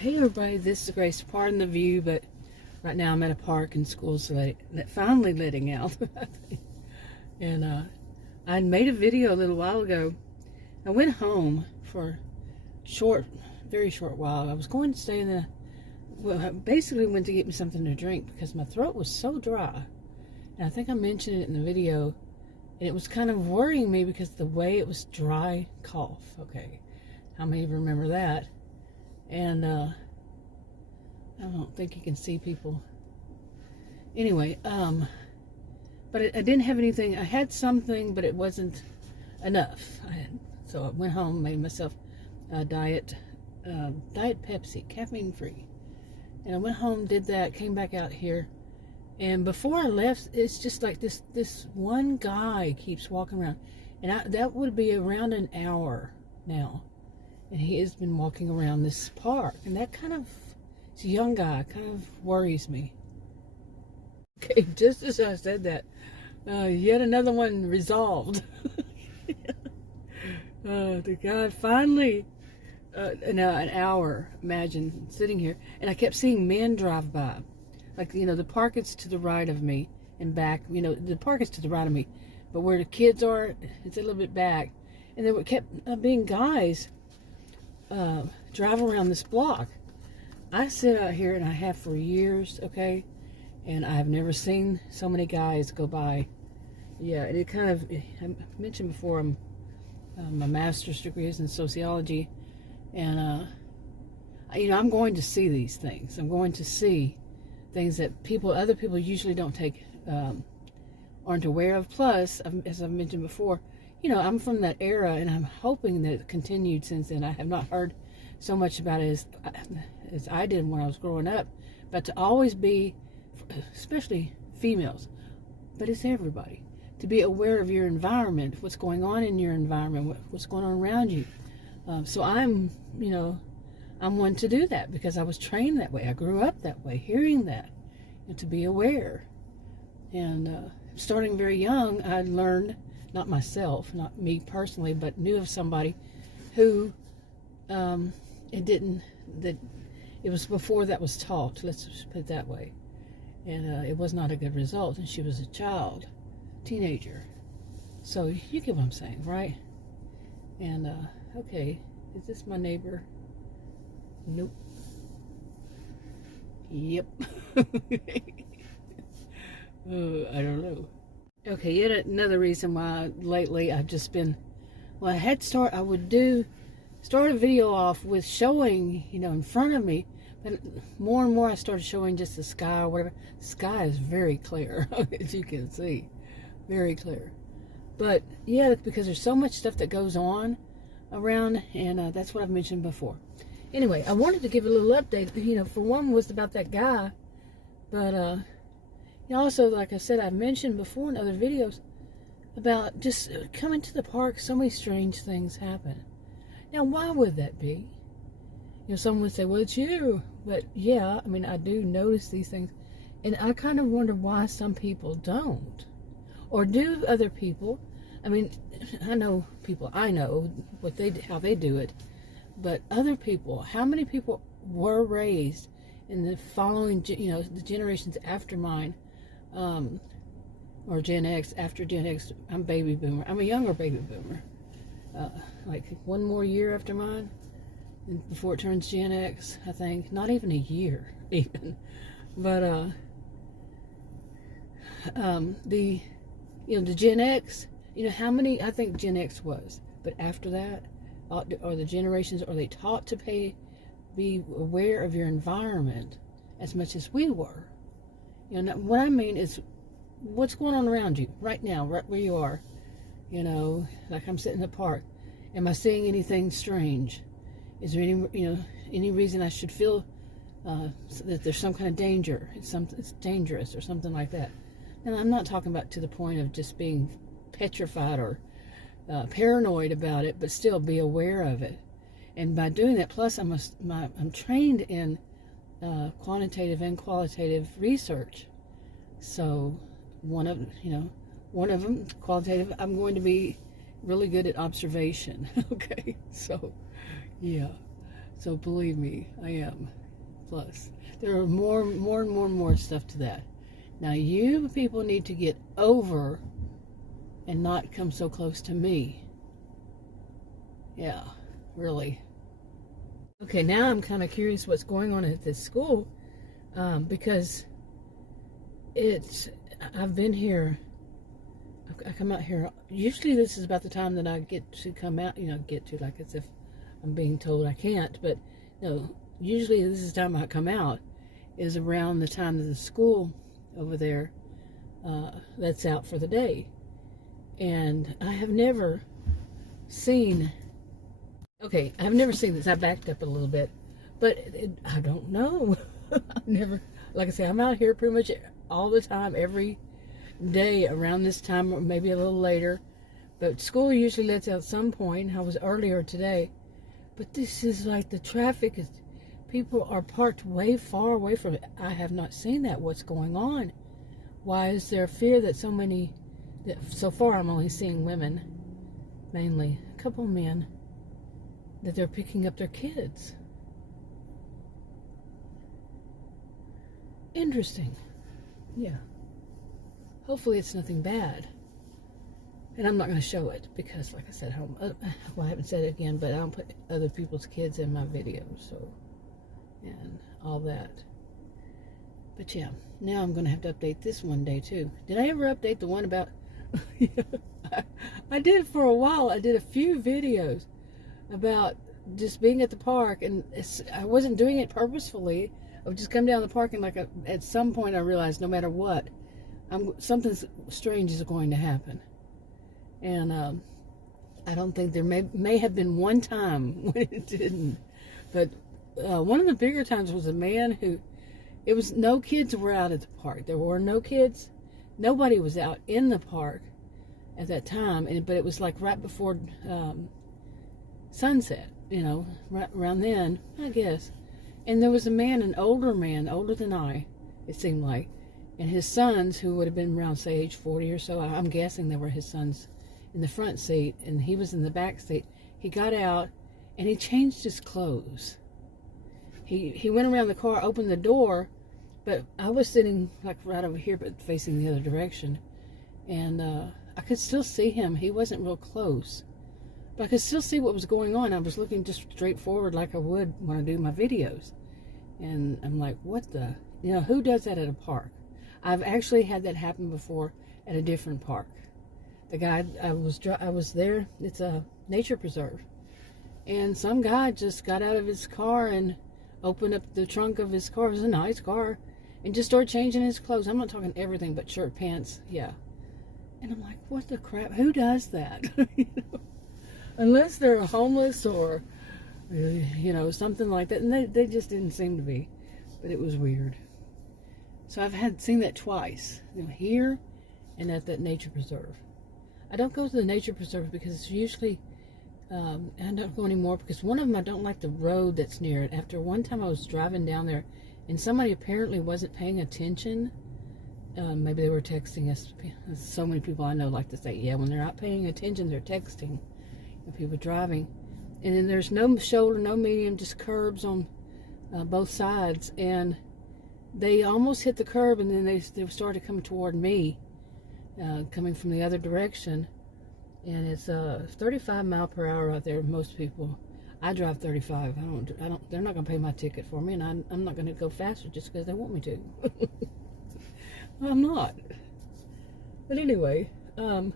Hey everybody, this is Grace. Pardon the view, but right now I'm at a park and school's finally letting out. And I made a video a little while ago. I went home for very short while. I was going to stay I basically went to get me something to drink because my throat was so dry. And I think I mentioned it in the video. And it was kind of worrying me because the way it was dry cough. Okay, how many remember that? And I don't think you can see people. Anyway, but I didn't have anything. I had something, but it wasn't enough. So I went home, made myself a diet Pepsi, caffeine free. And I went home, did that, came back out here. And before I left, it's just like this one guy keeps walking around. And that would be around an hour now. And he has been walking around this park. And that it's a young guy, kind of worries me. Okay, just as I said that, yet another one resolved. The guy finally, an hour, imagine, sitting here. And I kept seeing men drive by. Like, the park is to the right of me and back. The park is to the right of me. But where the kids are, it's a little bit back. And there kept being guys drive around this block. I sit out here, and I have for years, okay? And I have never seen so many guys go by. Yeah, and I mentioned before, my master's degree is in sociology. And, I'm going to see these things. I'm going to see things that other people usually don't aren't aware of. Plus, as I've mentioned before, I'm from that era, and I'm hoping that it continued since then. I have not heard so much about it as I did when I was growing up. But to always be, especially females, but it's everybody, to be aware of your environment, what's going on in your environment, what's going on around you. So I'm one to do that because I was trained that way. I grew up that way, hearing that, and to be aware. And starting very young, I learned, not myself, not me personally, but knew of somebody who it was before that was taught, let's just put it that way. And it was not a good result, and she was a child, teenager. So you get what I'm saying, right? And okay, is this my neighbor? Nope. Yep. I don't know. Okay, yet another reason why lately I've just been, I would start a video off with showing, in front of me, but more and more I started showing just the sky or whatever. The sky is very clear, as you can see, very clear. But yeah, because there's so much stuff that goes on around, and that's what I've mentioned before. Anyway, I wanted to give a little update. For one was about that guy, but also, like I said, I've mentioned before in other videos about just coming to the park. So many strange things happen. Now, why would that be? Someone would say, well, it's you. But yeah, I do notice these things. And I kind of wonder why some people don't. Or do other people. I know people, how they do it. But other people, how many people were raised in the following, the generations after mine, or Gen X, after Gen X? I'm baby boomer. I'm a younger baby boomer. Like one more year after mine, before it turns Gen X, I think. Not even a year, even. But the Gen X, how many I think Gen X was. But after that, or the generations, are they taught to be aware of your environment as much as we were? What I mean is what's going on around you right now, right where you are. Like I'm sitting in the park. Am I seeing anything strange? Is there any reason I should feel that there's some kind of danger? It's dangerous or something like that. And I'm not talking about to the point of just being petrified or paranoid about it, but still be aware of it. And by doing that, plus I'm trained in quantitative and qualitative research. So one of them, qualitative, I'm going to be really good at observation. Okay, so yeah, So believe me, I am. Plus, there are more stuff to that. Now, you people need to get over and not come so close to me. Yeah, really. Okay, now I'm kind of curious what's going on at this school, because I've been here, I come out here, usually this is about the time that I get to come out, like as if I'm being told I can't, but no, usually this is the time I come out, is around the time that the school over there that's out for the day. And I have never seen, I've never seen this. I backed up a little bit, but I don't know. I've never, like I say, I'm out here pretty much all the time, every day around this time, or maybe a little later. But school usually lets out some point. I was earlier today. But this is like the traffic is, people are parked way far away from it. I have not seen that. What's going on? Why is there fear that so many, so far I'm only seeing women, mainly, a couple men, that they're picking up their kids. Interesting. Yeah. Hopefully it's nothing bad. And I'm not going to show it because, like I said, I haven't said it again, but I don't put other people's kids in my videos, so, and all that. But yeah, now I'm going to have to update this one day too. Did I ever update the one about, I did for a while. I did a few videos about just being at the park, and I wasn't doing it purposefully. I would just come down the park, and at some point I realized no matter what, something strange is going to happen. And I don't think there may have been one time when it didn't. But one of the bigger times was a man who, no kids were out at the park. There were no kids. Nobody was out in the park at that time. But it was like right before sunset, right around then, I guess. And there was a man, an older man, older than I, it seemed like. And his sons, who would have been around, say, age 40 or so, I'm guessing they were his sons, in the front seat, and he was in the back seat. He got out, and he changed his clothes. He went around the car, opened the door, but I was sitting like right over here, but facing the other direction, and I could still see him. He wasn't real close, but I could still see what was going on. I was looking just straight forward like I would when I do my videos, and I'm like, what the, who does that at a park? I've actually had that happen before at a different park. The guy, I was there, it's a nature preserve, and some guy just got out of his car and opened up the trunk of his car. It was a nice car, and just started changing his clothes. I'm not talking everything, but shirt, pants, yeah. And I'm like, what the crap? Who does that? Unless they're homeless or, something like that. And they just didn't seem to be, but it was weird. So I've seen that twice, here and at that nature preserve. I don't go to the nature preserve because it's usually, I don't go anymore because one of them, I don't like the road that's near it. After one time I was driving down there and somebody apparently wasn't paying attention. Maybe they were texting us. So many people I know like to say, yeah, when they're not paying attention, they're texting. And people driving. And then there's no shoulder, no medium, just curbs on both sides. And they almost hit the curb, and then they started coming toward me. Coming from the other direction, and it's 35 mile per hour out there. Most people, I drive 35. I don't. They're not going to pay my ticket for me, and I'm not going to go faster just because they want me to. I'm not. But anyway, I'm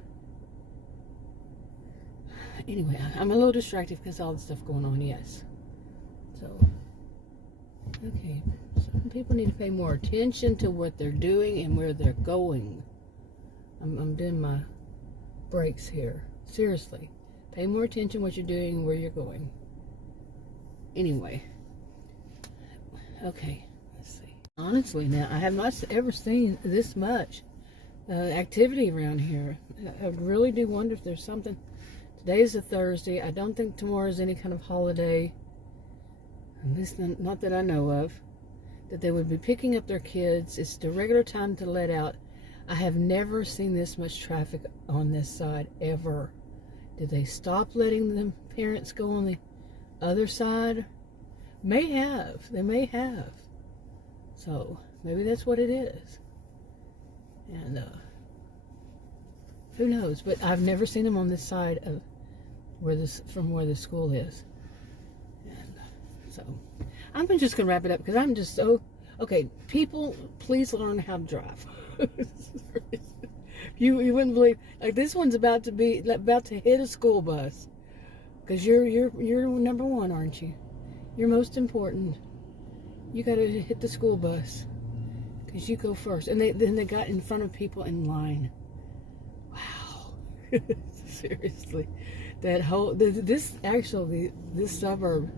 a little distracted because all the stuff going on. Yes. So, okay. Some people need to pay more attention to what they're doing and where they're going. I'm doing my breaks here. Seriously. Pay more attention to what you're doing and where you're going. Anyway. Okay. Let's see. Honestly, now, I have not ever seen this much activity around here. I really do wonder if there's something. Today is a Thursday. I don't think tomorrow is any kind of holiday. At least not that I know of. That they would be picking up their kids. It's the regular time to let out. I have never seen this much traffic on this side, ever. Did they stop letting the parents go on the other side? May have. They may have. So maybe that's what it is. And who knows? But I've never seen them on this side of where the school is. And so I'm just gonna wrap it up because I'm just so okay. People, please learn how to drive. you wouldn't believe, like, this one's about to hit a school bus because you're number one, aren't you? You're most important. You got to hit the school bus because you go first. And then they got in front of people in line. Wow. Seriously. That whole, this suburb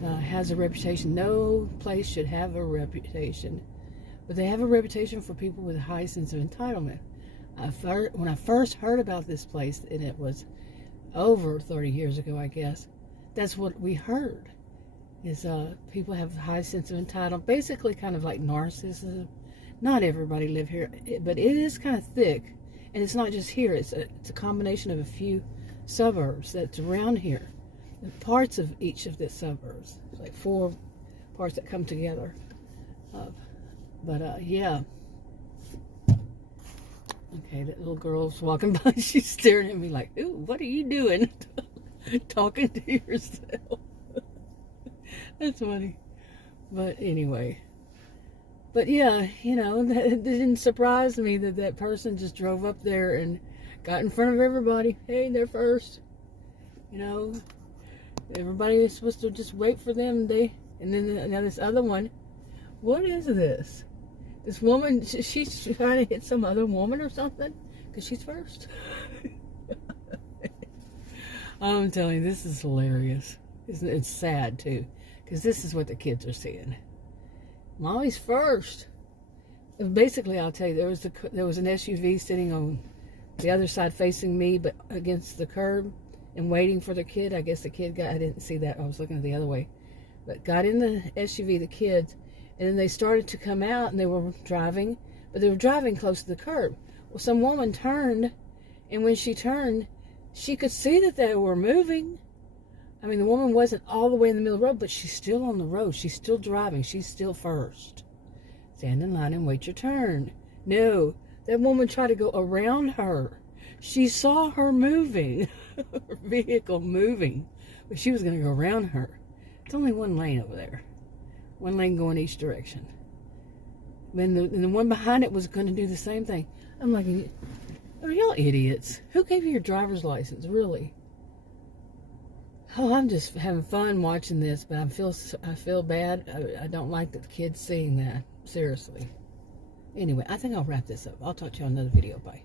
has a reputation. No place should have a reputation. But they have a reputation for people with a high sense of entitlement. When I first heard about this place, and it was over 30 years ago, I guess, that's what we heard. Is people have a high sense of entitlement, basically kind of like narcissism. Not everybody live here, but it is kind of thick, and it's not just here. It's a combination of a few suburbs that's around here, parts of each of the suburbs. It's like 4 parts that come together. Yeah. Okay, that little girl's walking by. She's staring at me like, "Ooh, what are you doing?" Talking to yourself. That's funny. But anyway. But yeah, you know, it didn't surprise me that person just drove up there and got in front of everybody. Hey, they're first. You know, everybody was supposed to just wait for them. And then now this other one. What is this? This woman, she's trying to hit some other woman or something? Because she's first. I'm telling you, this is hilarious. It's sad, too. Because this is what the kids are seeing. Mommy's first. Basically, I'll tell you, there was an SUV sitting on the other side facing me, but against the curb and waiting for the kid. I guess the kid I didn't see that. I was looking the other way. But got in the SUV, the kids, and then they started to come out, and they were driving, but they were driving close to the curb. Well, some woman turned, and when she turned, she could see that they were moving. I mean, the woman wasn't all the way in the middle of the road, but she's still on the road. She's still driving. She's still first. Stand in line and wait your turn. No, that woman tried to go around her. She saw her moving, her vehicle moving, but she was going to go around her. It's only one lane over there. One lane going each direction. And the one behind it was going to do the same thing. I'm like, are y'all idiots? Who gave you your driver's license, really? Oh, I'm just having fun watching this, but I feel bad. I don't like the kids seeing that. Seriously. Anyway, I think I'll wrap this up. I'll talk to you on another video. Bye.